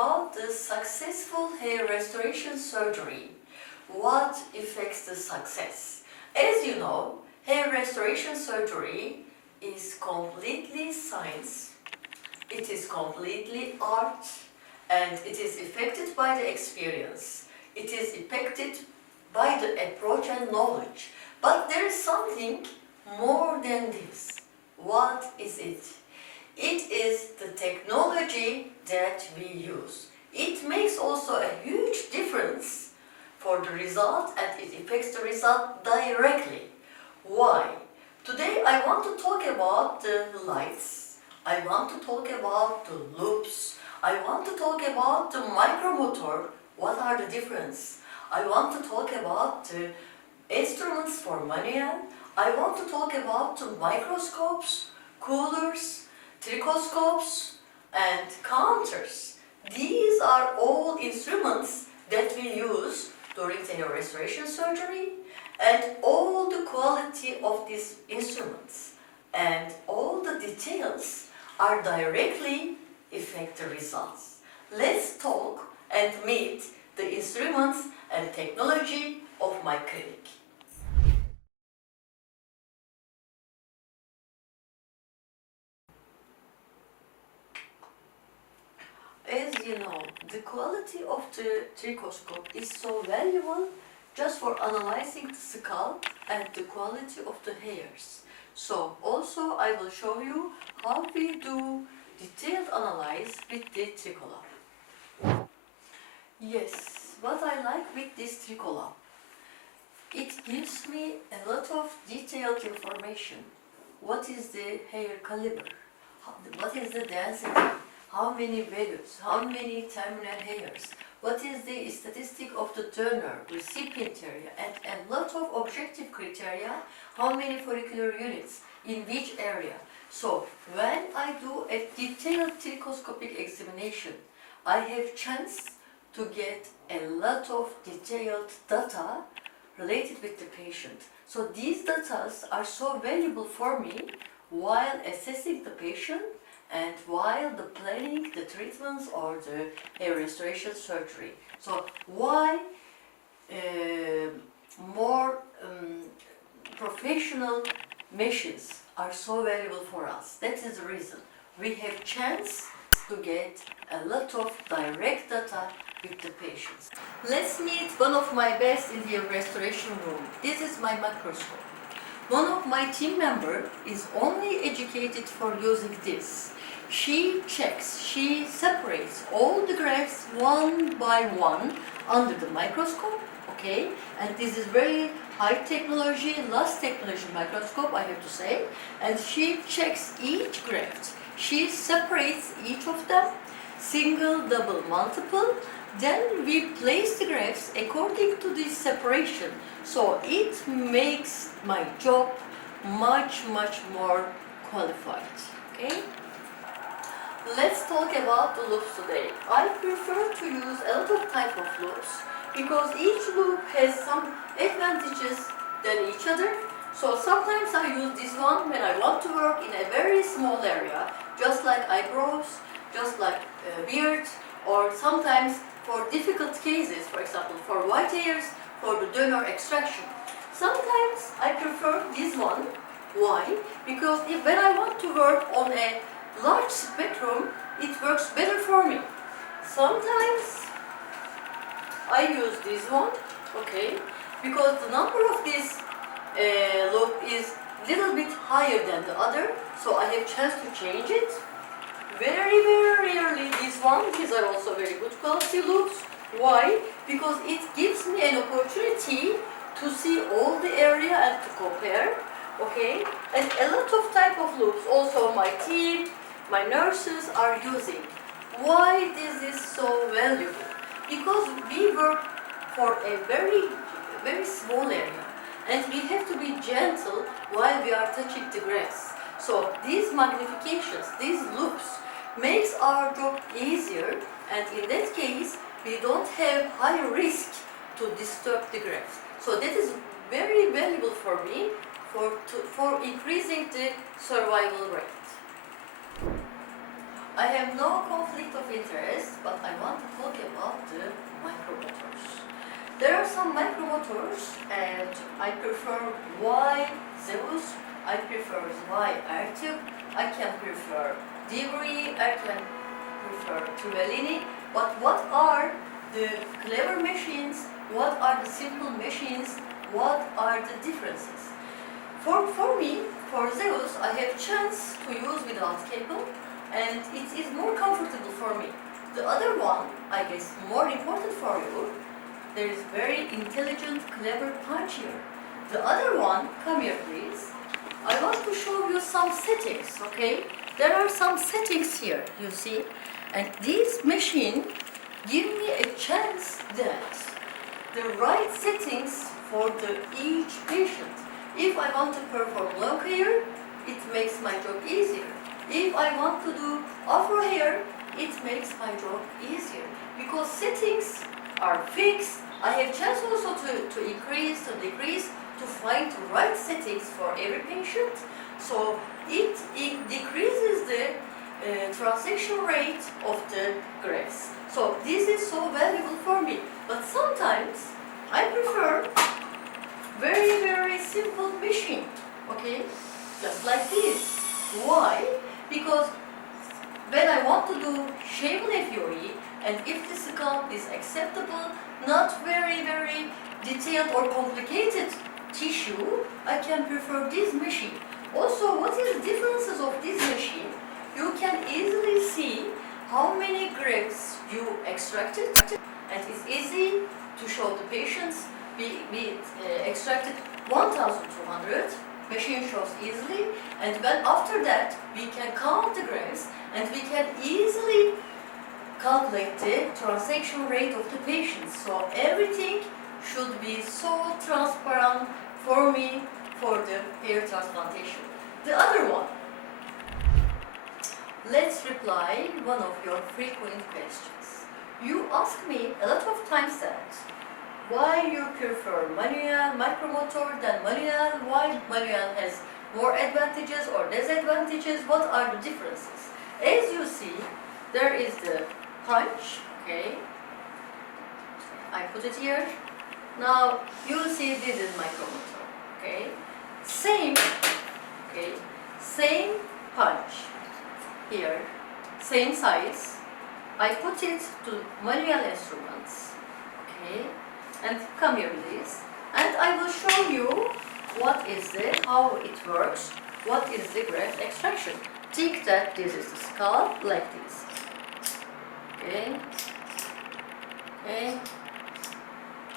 about the successful hair restoration surgery. What affects the success? As you know, hair restoration surgery is completely science, it is completely art, and it is affected by the experience. It is affected by the approach and knowledge. But there is something more than this. What is it? It is the technology that we use. It makes also a huge difference for the result, and it affects the result directly. Why? Today I want to talk about the lights. I want to talk about the loops. I want to talk about the micromotor. What are the difference? I want to talk about the instruments for manual. I want to talk about the microscopes, coolers, trichoscopes, and counters. These are all instruments that we use during the hair restoration surgery, and all the quality of these instruments and all the details are directly affect the results. Let's talk and meet the instruments and technology of my clinic. As you know, the quality of the trichoscope is so valuable just for analyzing the scalp and the quality of the hairs. So also I will show you how we do detailed analysis with the tricolab. Yes, what I like with this tricolab, it gives me a lot of detailed information. What is the hair caliber? What is the density? How many values? How many terminal hairs? What is the statistic of the donor, recipient area, and a lot of objective criteria? How many follicular units in which area? So when I do a detailed trichoscopic examination, I have chance to get a lot of detailed data related with the patient. So these data are so valuable for me while assessing the patient and while the planning the treatments or the hair restoration surgery. So why more professional machines are so valuable for us? That is the reason. We have chance to get a lot of direct data with the patients. Let's meet one of my best in the restoration room. This is my microscope. One of my team members is only educated for using this. She checks, she separates all the grafts one by one under the microscope, okay? And this is very high technology, last technology microscope, I have to say. And she checks each graft. She separates each of them, single, double, multiple. Then we place the grafts according to this separation. So it makes my job much more qualified, okay? Let's talk about the loops today. I prefer to use a lot of type of loops because each loop has some advantages than each other. So sometimes I use this one when I want to work in a very small area, just like eyebrows, just like beard, or sometimes for difficult cases, for example, for white hairs, for the donor extraction. Sometimes I prefer this one. Why? Because when I want to work on a large spectrum, it works better for me. Sometimes I use this one, okay, because the number of this loop is little bit higher than the other, so I have chance to change it. Very rarely this one. These are also very good quality loops. Why? Because it gives me an opportunity to see all the area and to compare, okay? And a lot of type of loops also my team, my nurses are using. Why this is so valuable? Because we work for a very small area and we have to be gentle while we are touching the grass. So these magnifications, these loops makes our job easier, and in that case we don't have high risk to disturb the graft. So that is very valuable for me for increasing the survival rate. I have no conflict of interest, but I want to talk about the micromotors. There are some micromotors, and I prefer Y Zeus, I prefer Y Ertug, I can prefer Divri, I can prefer Trivellini, but what are the clever machines? What are the simple machines? What are the differences? For me, for Zeus, I have chance to use without cable, and it is more comfortable for me. The other one, I guess, more important for you, there is very intelligent, clever punch here. The other one, come here please. I want to show you some settings, okay? There are some settings here, you see, and this machine give me a chance that the right settings for each patient. If I want to perform long hair, it makes my job easier. If I want to do afro hair, it makes my job easier. Because settings are fixed, I have chance also to increase, to decrease, to find the right settings for every patient. So it decreases the transaction rate of the grafts. So this is so valuable for me. But sometimes I prefer very, very simple machine, okay? Just like this. Why? Because when I want to do shaven FUE, and if the scalp is acceptable, not very, very detailed or complicated tissue, I can prefer this machine. Also, what is the differences of this machine? You can easily see how many grafts you extracted, and it's easy to show the patients. We extracted 1,200, machine shows easily, and then after that we can count the grafts and we can easily calculate the transaction rate of the patients. So everything should be so transparent for me for the hair transplantation. The other one, let's reply one of your frequent questions. You ask me a lot of times that why you prefer manual micromotor than manual, why manual has more advantages or disadvantages, what are the differences? As you see, there is the punch, okay, I put it here. Now you see this is micromotor, okay, same punch here, same size. I put it to manual instruments, okay. And come here please, and I will show you how it works, what is the graft extraction. Think that this is the scalp like this. Okay.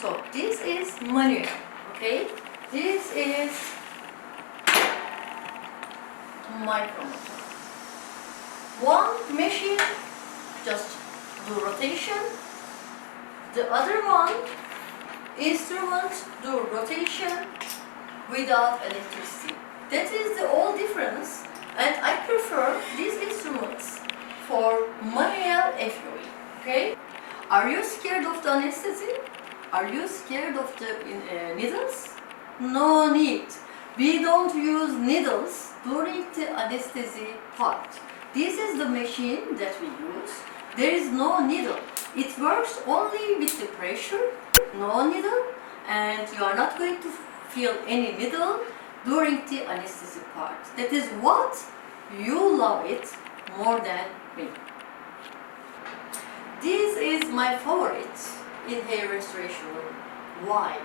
So this is manual. Okay. This is micromotor. One machine just do rotation. The other one instrument do rotation without electricity. That is the all difference, and I prefer these instruments for manual FUE. Okay? Are you scared of the anesthesia? Are you scared of the needles? No need. We don't use needles during the anesthesia part. This is the machine that we use. There is no needle. It works only with the pressure, no needle, and you are not going to feel any needle during the anesthesia part. That is what you love it more than me. This is my favorite in hair restoration room. Why?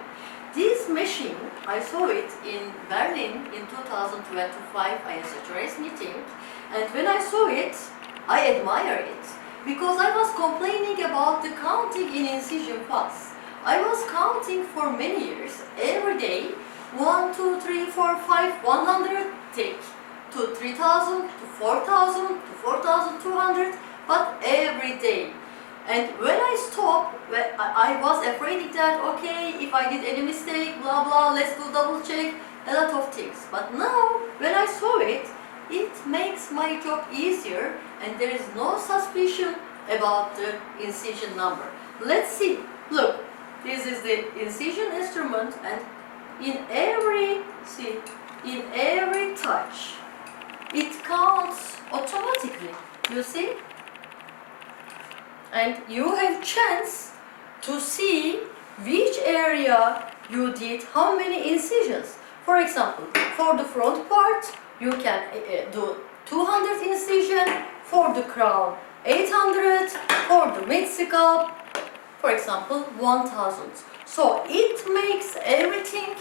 This machine, I saw it in Berlin in 2025 ISHRS meeting, and when I saw it, I admire it. Because I was complaining about the counting in incision pass. I was counting for many years, every day, 1, 2, 3, 4, 5, 100 take, to 3,000, to 4,000, to 4,200, but every day. And when I stopped, I was afraid that, okay, if I did any mistake, blah blah, let's do double check, a lot of things. But now, when I saw it, it makes my job easier, and there is no suspicion about the incision number. Let's see. Look, this is the incision instrument, and in every touch, it counts automatically. You see? And you have chance to see which area you did how many incisions. For example, for the front part, you can do 200 incision, for the crown 800, for the mid scalp, for example, 1000. So it makes everything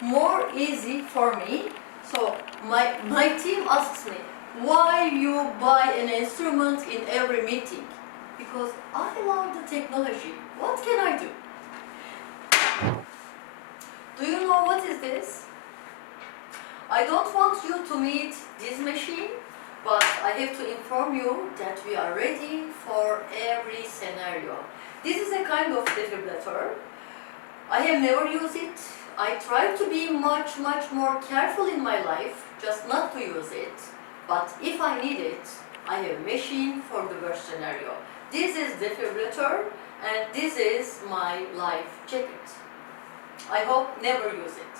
more easy for me. So my team asks me, why you buy an instrument in every meeting? Because I love the technology. What can I do? Do you know what is this? I don't want you to meet this machine, but I have to inform you that we are ready for every scenario. This is a kind of defibrillator. I have never used it. I try to be much more careful in my life, just not to use it. But if I need it, I have a machine for the worst scenario. This is defibrillator and this is my life jacket. I hope never use it.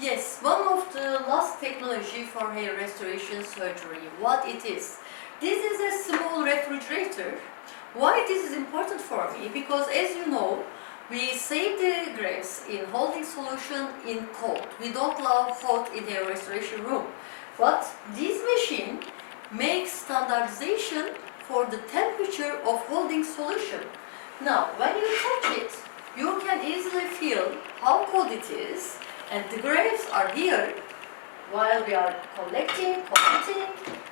Yes, one of the last technology for hair restoration surgery. What it is? This is a small refrigerator. Why this is important for me? Because as you know, we save the grafts in holding solution in cold. We don't love hot in hair restoration room. But this machine makes standardization for the temperature of holding solution. Now, when you touch it, you can easily feel how cold it is, and the grafts are here while we are collecting,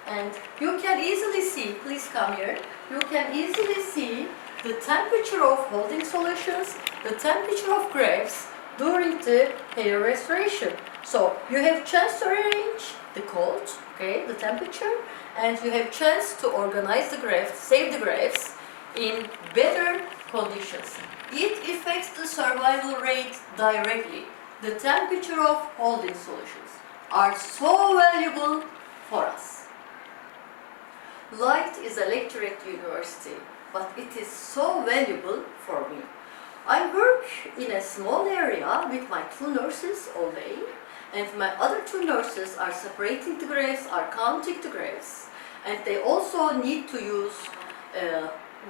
and you can easily see, please come here, you can easily see the temperature of holding solutions, the temperature of grafts during the hair restoration. So you have chance to arrange the cold, okay, the temperature, and you have chance to organize the grafts, save the grafts in better conditions. It affects the survival rate directly. The temperature of holding solutions are so valuable for us. Light is a lecture at university, but it is so valuable for me. I work in a small area with my 2 nurses all day, and my other 2 nurses are separating the grafts, are counting the grafts, and they also need to use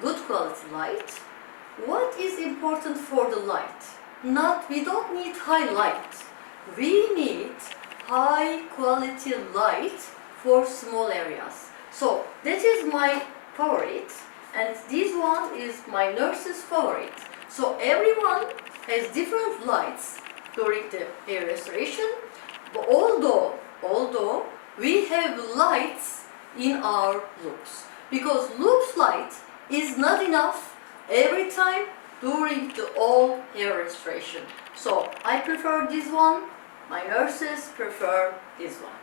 good quality light. What is important for the light? We don't need high light. We need high quality light for small areas. So that is my favorite, and this one is my nurse's favorite. So everyone has different lights during the hair restoration, but although we have lights in our loops, because loop light is not enough every time during the all hair restoration. So I prefer this one, my nurses prefer this one.